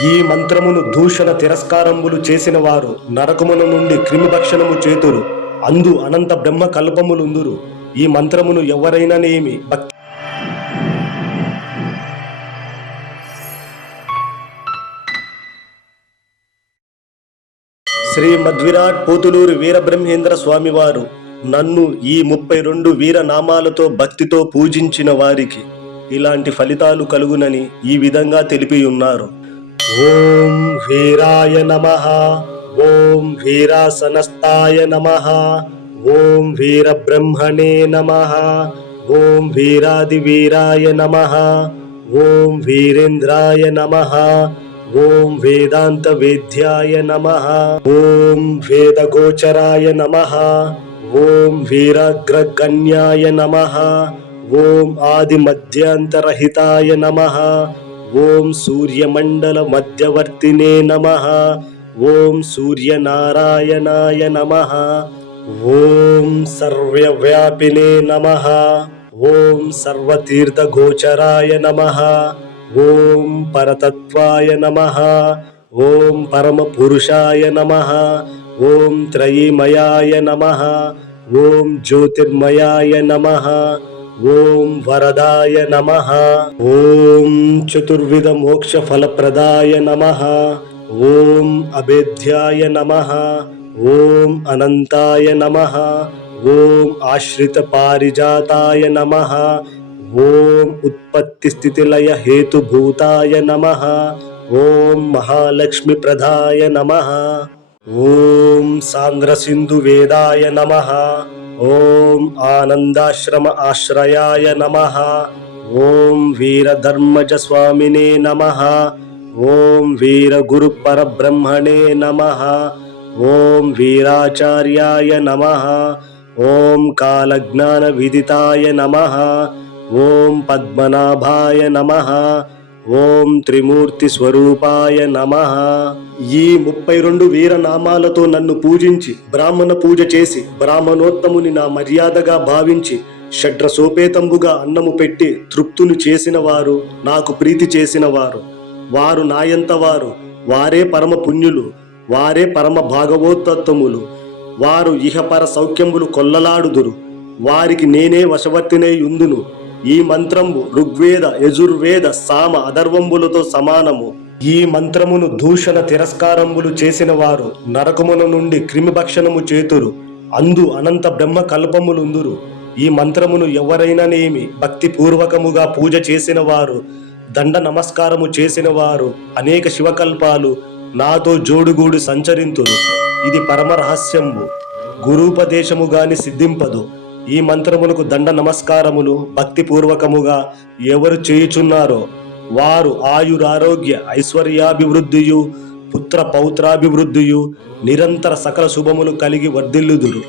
ఈ మంత్రమును దూషణ తిరస్కారంబులు చేసిన వారు నరకమున నుండి క్రిమిభక్షణము చేతురు. అందు అనంత బ్రహ్మ కల్పములుందురు. ఈ మంత్రమును ఎవరైనానేమి భక్తి శ్రీ మధ్విరాట్ పోతులూరు వీరబ్రహ్మేంద్ర స్వామివారు నన్ను ఈ ముప్పై రెండు వీర నామాలతో భక్తితో పూజించిన వారికి ఇలాంటి ఫలితాలు కలుగునని ఈ విధంగా తెలిపి ఉన్నారు ఓం వీరాయ నమ. ఓం వీరాసనస్థాయ నమ. ఓం వీరబ్రహ్మణే నమ. ఓం వీరాదివీరాయ నమ. ఓం వీరేంద్రాయ నమ. ఓం వేదాంత వేద్యాయ నమ. ఓం వేదగోచరాయ నమ. ఓం వీరాగ్రగణ్యాయ నమ. ఓం ఆది మధ్యాంతరహితాయ నమ. ఓం సూర్యమండల మధ్యవర్తినే నమ. ఓం సూర్యనారాయణాయ నమ. ఓం సర్వవ్యాపినే నమ. ఓం సర్వతీర్థగోచరాయ నమ. ఓం పరతత్వాయ నమ. ఓం పరమపురుషాయ నమ. ఓం త్రయీమయాయ నమ. ఓం జ్యోతిర్మయాయ నమ. ఓం వరదాయ నమ. ఓం చతుర్విధ మోక్ష ఫలప్రదాయ నమ. ఓం అభేధ్యాయ నమ. ఓం అనంతాయ నమ. ఓం ఆశ్రిత పారిజాతాయ నమ. ఓం ఉత్పత్తి స్థితిలయ హేతుభూతాయ నమ. ఓం మహాలక్ష్మి ప్రధాయ నమ. ఓం సాంద్రసింధు వేదాయ నమ. ॐ आनन्दाश्रम आश्रयाय नमः। ॐ वीरधर्मजस्वामिने नमः। ॐ वीरगुरुपरब्रह्मणे नमः। ॐ वीराचार्याय नमः। ॐ कालज्ञानविदिताय नमः। ॐ पद्मनाभाय नमः। ఓం త్రిమూర్తి స్వరూపాయ నమ. ఈ ముప్పై రెండు వీరనామాలతో నన్ను పూజించి బ్రాహ్మణ పూజ చేసి బ్రాహ్మణోత్తముని నా మర్యాదగా భావించి షడ్ర సోపేతంబుగా అన్నము పెట్టి తృప్తులు చేసిన వారు నాకు ప్రీతి చేసిన వారు వారు నాయంత వారు వారే పరమ పుణ్యులు వారే పరమ భాగవోత్తములు వారు ఇహపర సౌఖ్యములు కొల్లలాడుదురు. వారికి నేనే వశవర్తినే యుందును ఈ మంత్రము ఋగ్వేద యజుర్వేద సామ అధర్వంబులతో సమానము. ఈ మంత్రమును దూషణ తిరస్కారంబులు చేసిన వారు నరకమున నుండి క్రిమిభక్షణము చేతురు. అందు అనంత బ్రహ్మ కల్పములుందురు. ఈ మంత్రమును ఎవరైనానేమి భక్తి పూర్వకముగా పూజ చేసిన వారు దండ నమస్కారము చేసిన వారు అనేక శివకల్పాలు నాతో జోడుగూడు సంచరింతురు. ఇది పరమ రహస్యంబు. గురూపదేశము గాని సిద్ధింపదు. ఈ మంత్రములకు దండ నమస్కారములు భక్తిపూర్వకముగా ఎవరు చేయుచున్నారో వారు ఆయురారోగ్య ఐశ్వర్యాభివృద్ధియు పుత్ర పౌత్రాభివృద్ధియు నిరంతర సకల శుభములు కలిగి వర్ధిల్లుదురు.